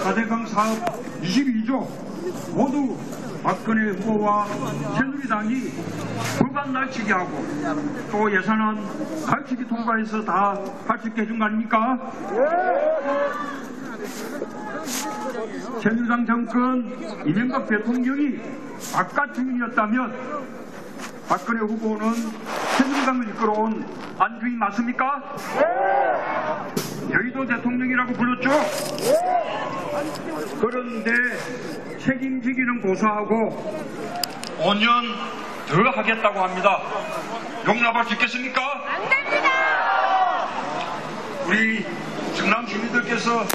4대강 사업 22조 모두 박근혜 후보와 새누리당이 불간 날치기 하고 또 예산안 날치기 통과해서 다 있게 해준 거 아닙니까? 새누리당 정권 이명박 대통령이 바깥 주민이었다면 박근혜 후보는 새누리당을 이끌어온 안주인 맞습니까? 여의도 대통령이라고 불렀죠? 그런데 책임지기는 고사하고 5년 더 하겠다고 합니다. 용납할 수 있겠습니까? 안 됩니다. 우리 성남 주민들께서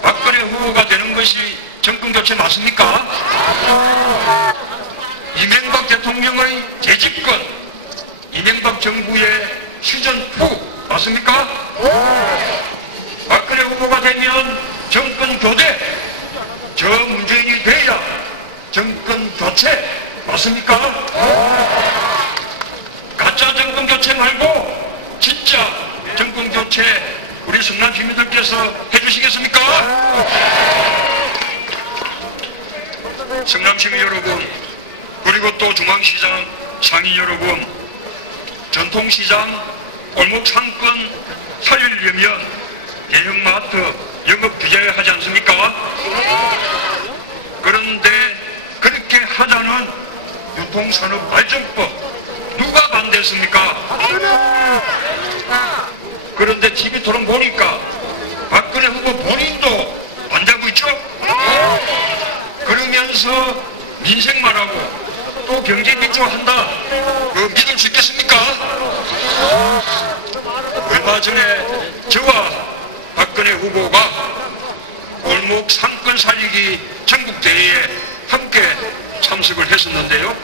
박근혜 후보가 되는 것이 정권 교체 맞습니까? 이명박 대통령의 재집권, 이명박 정부의 휴전 후 맞습니까? 박근혜 후보가 되면 정권 교대, 저 문재인이 돼야 정권 교체 맞습니까? 가짜 정권 교체 말고 진짜 정권 교체 우리 성남 주민들께서 해주시겠습니까? 성남 시민 여러분 그리고 또 중앙시장 상인 여러분 전통시장 골목 상권 살리려면 대형마트 영업 규제하지 않습니까? 그런데 그렇게 하자는 유통산업 발전법 누가 반대했습니까? 그런데 TV 토론 보니까 박근혜 후보 본인도 반대하고 있죠? 그러면서 민생 말하고 또 경제 민주화한다. 그 믿을 수 있겠습니까? 얼마 전에 저와 박근혜 후보가 골목 상권 살리기 전국대회에 함께 참석을 했었는데요.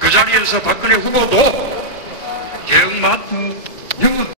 그 자리에서 박근혜 후보도 대형마트 영업